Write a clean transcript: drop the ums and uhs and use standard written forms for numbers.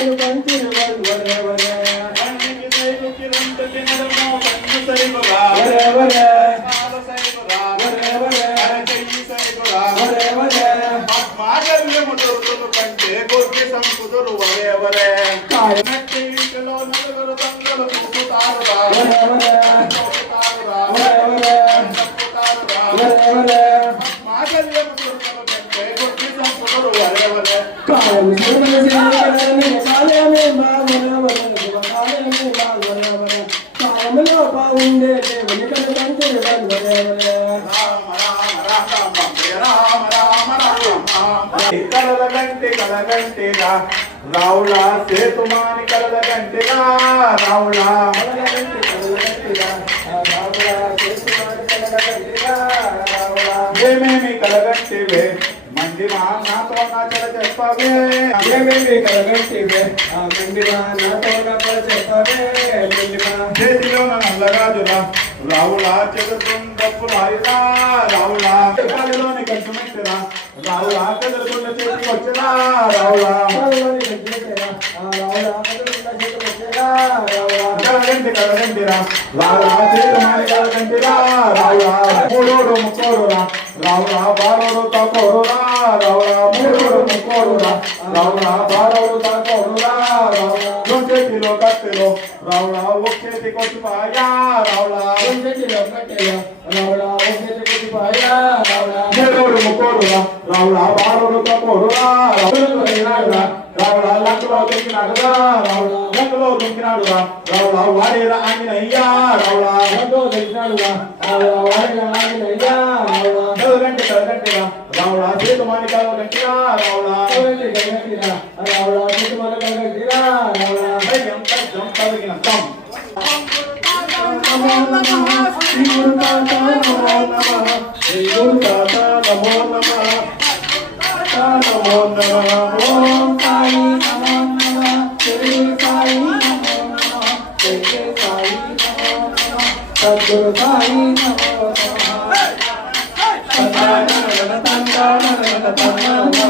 నేను పంచిన వరే వరే కంటే గొర్రె సంపుదురు వరే వరే ఇంటిలో నలుగురు దొంగలు బాగుండే కలగంటిగా రావులా సేతుమాని కలగంటిగా రావులా ఏమేమి కలగంటివే మండి మా నాతో నా చెడ చెప్పవే ఏమేమి కలగంటివే మండి మా నాతో నా చెడ చెప్పవే చేతిలో నల్లరాజురా రావులా చెదురుకుండప్పులాయిరా రావులా కాలిలోని కలుసుమెట్టిరా రావులా కదులుకున్న చేతికి వచ్చిరా రావులా కలగంటిరా రావులా చేతి మాని కలగంటిరా రావులా మూడోడు ముక్కోడురా రావులా బారోడు తకోడురా రావులా మూడోడు ముక్కోడురా రావులా బారోడు తకోడురా రావులా చేతిలో కట్టెలో రావులా ఒక చేతికి వచ్చిపాయా రావులా చేతిలో కట్టెలో రావులా ఒక చేతికి వచ్చిపాయా రావులా మూడోడు ముక్కోడురా రావులా బారోడు తకోడురా రావులా లంకలో దింకినాడురా రావులా లంకలో దింకినాడురా రావులా వాడేరా ఆంజనేయ్యా రావులా లంకలో దింకినాడురా రావులా వాడేరా ఆంజనేయ్యా రావులా కలగంటిరా రావులా చేతుమాని కలగంటిరా రావులా రావులా చేతుమాని కలగంటిరా రావులా కలిగిన తం నమో నమః శ్రీ గురు తాత నమో నమః శ్రీ గురు తాత నమో నమః నమో నమః ఓం సాయి నమో నమః శ్రీ సాయి నమో నమః జయ సాయి నమో నమః సద్గురు సాయి నమో నమః తందాన తందాన తందాన